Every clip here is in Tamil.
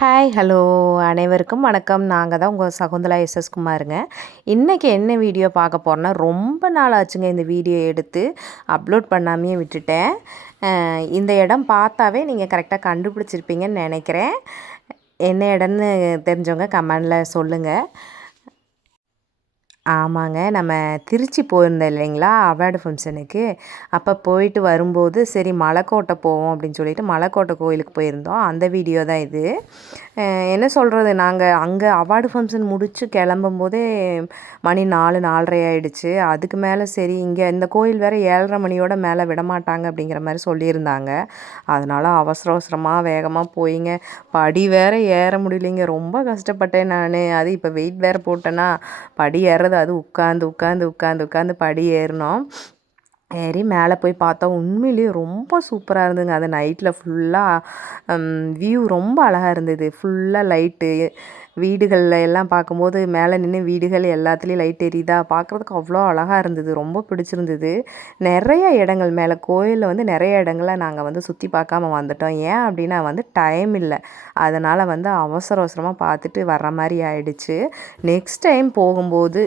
ஹாய் ஹலோ அனைவருக்கும் வணக்கம். நாங்கள் தான் உங்கள் சகுந்தலா எஸ்எஸ் குமாருங்க. இன்றைக்கி என்ன வீடியோ பார்க்க போகிறோன்னா, ரொம்ப நாள் ஆச்சுங்க இந்த வீடியோ எடுத்து அப்லோட் பண்ணாமையே விட்டுட்டேன். இந்த இடம் பார்த்தாவே நீங்கள் கரெக்டாக கண்டுபிடிச்சிருப்பீங்கன்னு நினைக்கிறேன். என்ன இடம்னு தெரிஞ்சவங்க கமெண்டில் சொல்லுங்கள். ஆமாங்க. நம்ம திருச்சி போயிருந்தோம் இல்லைங்களா, அவார்டு ஃபங்க்ஷனுக்கு. அப்போ போயிட்டு வரும்போது, சரி மலைக்கோட்டை போவோம் அப்படின்னு சொல்லிட்டு மலைக்கோட்டை கோயிலுக்கு போயிருந்தோம். அந்த வீடியோ தான் இது. என்ன சொல்கிறது, நாங்கள் அங்கே அவார்டு ஃபங்க்ஷன் முடித்து கிளம்பும்போதே மணி 4, 4:30 ஆகிடுச்சு. அதுக்கு மேலே சரி இங்கே இந்த கோயில் வேறு 7:30 மணியோட மேலே விடமாட்டாங்க அப்படிங்கிற மாதிரி சொல்லியிருந்தாங்க. அதனால் அவசர அவசரமாக வேகமாக போயிங்க. படி வேறு ஏற முடியலைங்க. ரொம்ப கஷ்டப்பட்டேன் நான். அது இப்போ வெயிட் வேறு போட்டேன்னா படி ஏறுறது, அது உட்காந்து படி ஏறினோம். ஏறி மேலே போய் பார்த்தா உண்மையிலேயே ரொம்ப சூப்பராக இருந்ததுங்க. அது நைட்டில் ஃபுல்லாக வியூ ரொம்ப அழகாக இருந்தது. ஃபுல்லாக லைட்டு, வீடுகளில் எல்லாம் பார்க்கும்போது மேலே நின்று வீடுகள் எல்லாத்துலேயும் லைட் எரியுதா, பார்க்குறதுக்கு அவ்வளோ அழகாக இருந்தது. ரொம்ப பிடிச்சிருந்தது. நிறைய இடங்கள் மேலே கோயிலில் வந்து நிறைய இடங்களை நாங்கள் சுற்றி பார்க்காம வந்துட்டோம். ஏன் அப்படின்னா டைம் இல்லை. அதனால் அவசர அவசரமாக பார்த்துட்டு வர்ற மாதிரி ஆயிடுச்சு. நெக்ஸ்ட் டைம் போகும்போது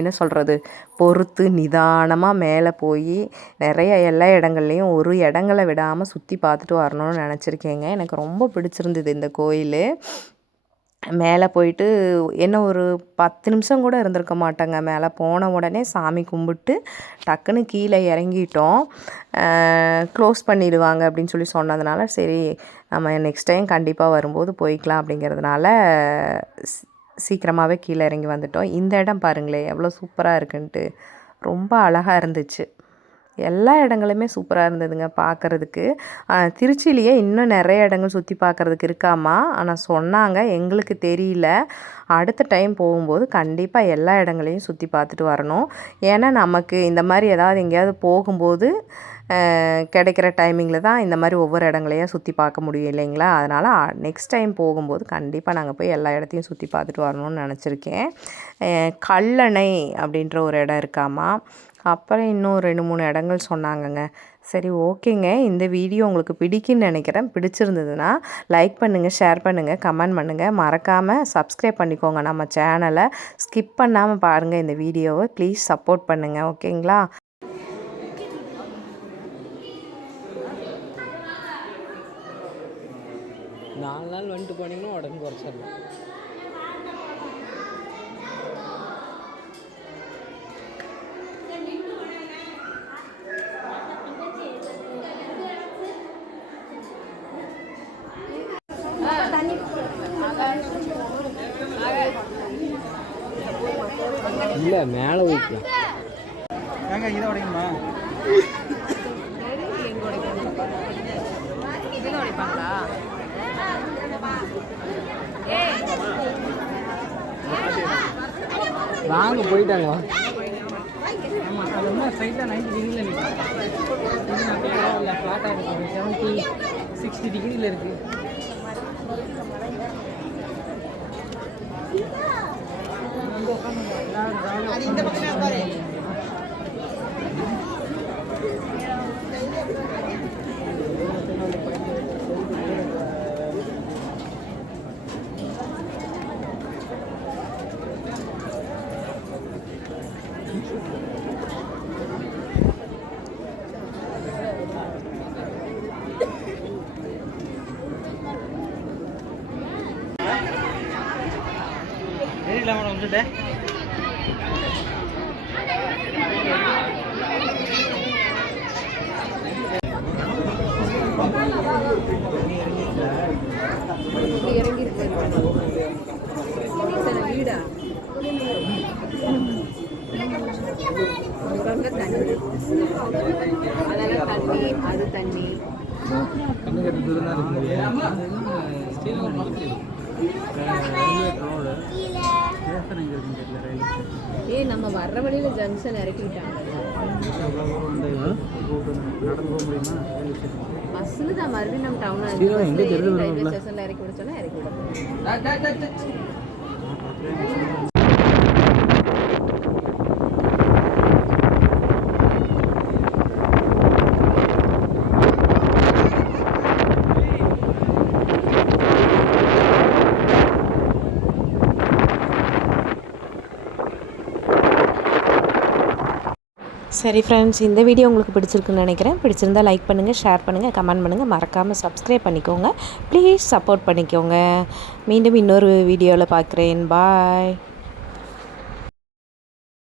என்ன சொல்கிறது, பொறுத்து நிதானமாக மேலே போய் நிறைய எல்லா இடங்கள்லையும் ஒரு இடங்களை விடாமல் சுற்றி பார்த்துட்டு வரணும்னு நினச்சிருக்கேங்க. எனக்கு ரொம்ப பிடிச்சிருந்தது இந்த கோயில். மேலே போயிட்டு என்ன ஒரு 10 நிமிஷம் கூட இருந்திருக்க மாட்டேங்க. மேலே போன உடனே சாமி கும்பிட்டு டக்குன்னு கீழே இறங்கிட்டோம். க்ளோஸ் பண்ணிடுவாங்க அப்படின்னு சொல்லி சொன்னதுனால, சரி நம்ம நெக்ஸ்ட் டைம் கண்டிப்பாக வரும்போது போய்க்கலாம் அப்படிங்கிறதுனால சீக்கிரமாகவே கீழே இறங்கி வந்துட்டோம். இந்த இடம் பாருங்களேன் எவ்வளோ சூப்பராக இருக்குன்ட்டு. ரொம்ப அழகாக இருந்துச்சு. எல்லா இடங்களுமே சூப்பராக இருந்ததுங்க பார்க்குறதுக்கு. திருச்சியிலேயே இன்னும் நிறைய இடங்கள் சுற்றி பார்க்குறதுக்கு இருக்காமா. ஆனால் சொன்னாங்க, எங்களுக்கு தெரியல. அடுத்த டைம் போகும்போது கண்டிப்பாக எல்லா இடங்களையும் சுற்றி பார்த்துட்டு வரணும். ஏன்னா நமக்கு இந்த மாதிரி ஏதாவது எங்கேயாவது போகும்போது கிடைக்கிற டைமிங்கில் தான் இந்த மாதிரி ஒவ்வொரு இடங்களையும் சுற்றி பார்க்க முடியும் இல்லைங்களா. அதனால் நெக்ஸ்ட் டைம் போகும்போது கண்டிப்பாக நாங்கள் போய் எல்லா இடத்தையும் சுற்றி பார்த்துட்டு வரணும்னு நினச்சிருக்கேன். கல்லணை அப்படின்ற ஒரு இடம் இருக்காமா. அப்புறம் இன்னும் 2, 3 இடங்கள் சொன்னாங்கங்க. சரி ஓகேங்க. இந்த வீடியோ உங்களுக்கு பிடிக்குன்னு நினைக்கிறேன். பிடிச்சிருந்ததுன்னா லைக் பண்ணுங்கள், ஷேர் பண்ணுங்கள், கமெண்ட் பண்ணுங்கள். மறக்காமல் சப்ஸ்கிரைப் பண்ணிக்கோங்க நம்ம சேனலை. ஸ்கிப் பண்ணாமல் பாருங்கள் இந்த வீடியோவை. ப்ளீஸ் சப்போர்ட் பண்ணுங்கள். ஓகேங்களா. நாலு நாள் வந்துட்டு போனீங்கன்னா உடனே குறைச்சிடலாம். இல்லை மேலே வைக்கலாம். ஏங்க இதை உடையுமா? இதில் உடைப்பாங்களா? வாங்க போயிட்டாங்க. ஆமாம், அது ரொம்ப ஸ்ட்ரைட்டாக 90 டிகிரியில் நிற்கும். இல்லை ஃப்ளாட்டாக இருக்கும். 70, 60 டிகிரியில் இருக்குது. இந்த பக்கம் பாரு. இல்லாமல் வந்துட்டேன். வீடா அதெல்லாம் தண்ணி, அது தண்ணி. நம்ம வர்ற வழியில் ஜங்ஷன் இறக்கிட்டாங்க. பஸ்ஸில் தான் மறுபடியும் நம்ம டவுன் ரயில்வே ஸ்டேஷனில் இறக்கி விடுச்சோன்னா இறக்கி விடுறோம். சரி ஃப்ரெண்ட்ஸ், இந்த வீடியோ உங்களுக்கு பிடிச்சிருக்குன்னு நினைக்கிறேன். பிடிச்சிருந்தால் லைக் பண்ணுங்கள், ஷேர் பண்ணுங்கள், கமெண்ட் பண்ணுங்கள். மறக்காமல் சப்ஸ்கிரைப் பண்ணிக்கோங்க. ப்ளீஸ் சப்போர்ட் பண்ணிக்கோங்க. மீண்டும் இன்னொரு வீடியோவில் பார்க்குறேன். பாய்.